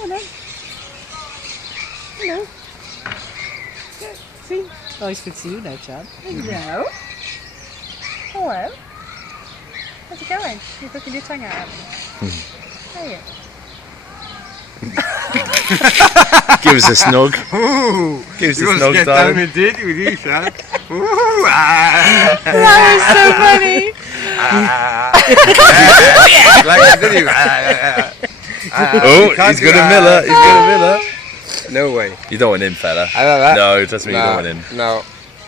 Come on then. Hello. Yeah, see? Oh, he's good to see you now, Chad. Hello. Hello. How's it going? You're looking your tongue out. How are you? Give us a snug. Ooh, Give us you a want to snug, get down darling. and dirty with you, son? Ooh, That was so funny. like that, didn't you? Oh, he's got a Miller. He's got a Miller. No way. You don't want him, fella. I know that. No, trust me, you don't want him. No.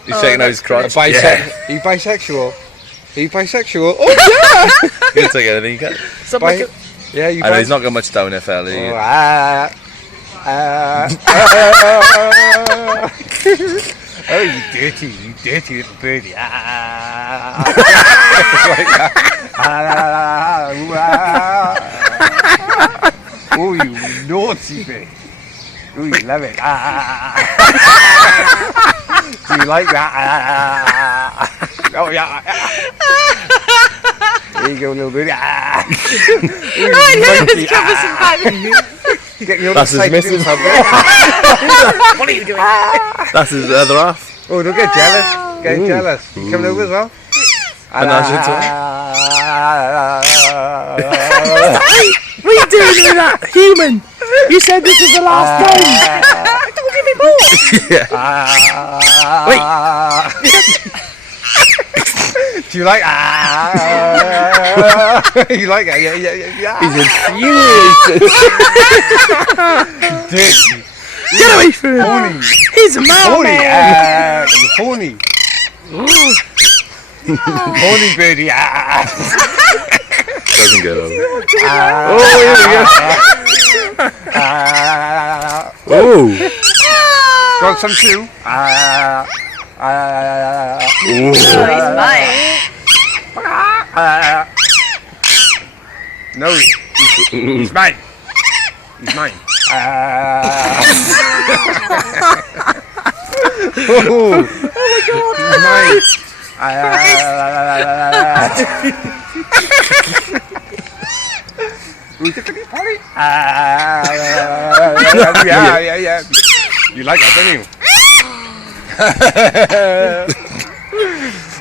He's shaking out his crotch. He bisexual. He bisexual. Oh yeah. He'll take anything you can. Stop Bi- looking. Yeah, you. I know he's not got much down there, fella. Oh, oh, you dirty little birdie. Oh, you naughty bit. Oh, you love it. Do you like that? Oh, yeah. There you go, little birdie. That's his missus. What are you doing? That's his other half. Oh, don't get jealous. Get jealous. You coming over as well? And that's it, What are you doing with that? Human! You said this was the last time! Don't give me more! Do you like you like it? Yeah. He's infuriated. Dirty. Get away from him! Horny. He's a Horny. man! Horny. Horny birdie. Doesn't get over. Oh, here we go. Oh. Got some too. He's mine! No, he's mine. He's mine. Oh my god! He's mine. Yeah. You like that, don't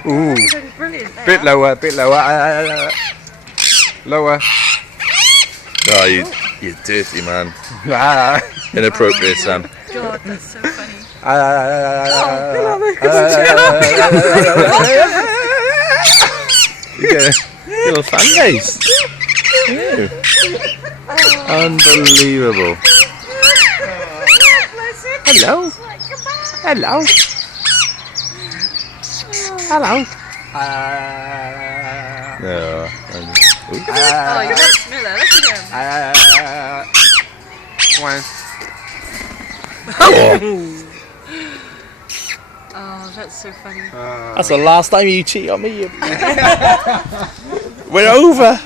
you? Ooh. Brilliant. Bit lower. Lower. Oh, you dirty man. Inappropriate, Sam. God, that's so funny. You get a little fan base. Yeah. Unbelievable. Hello. Hello. Hello. No. Oh, you got Miller. Look at him. One. Oh, that's so funny. That's the last time you cheat on me. We're over.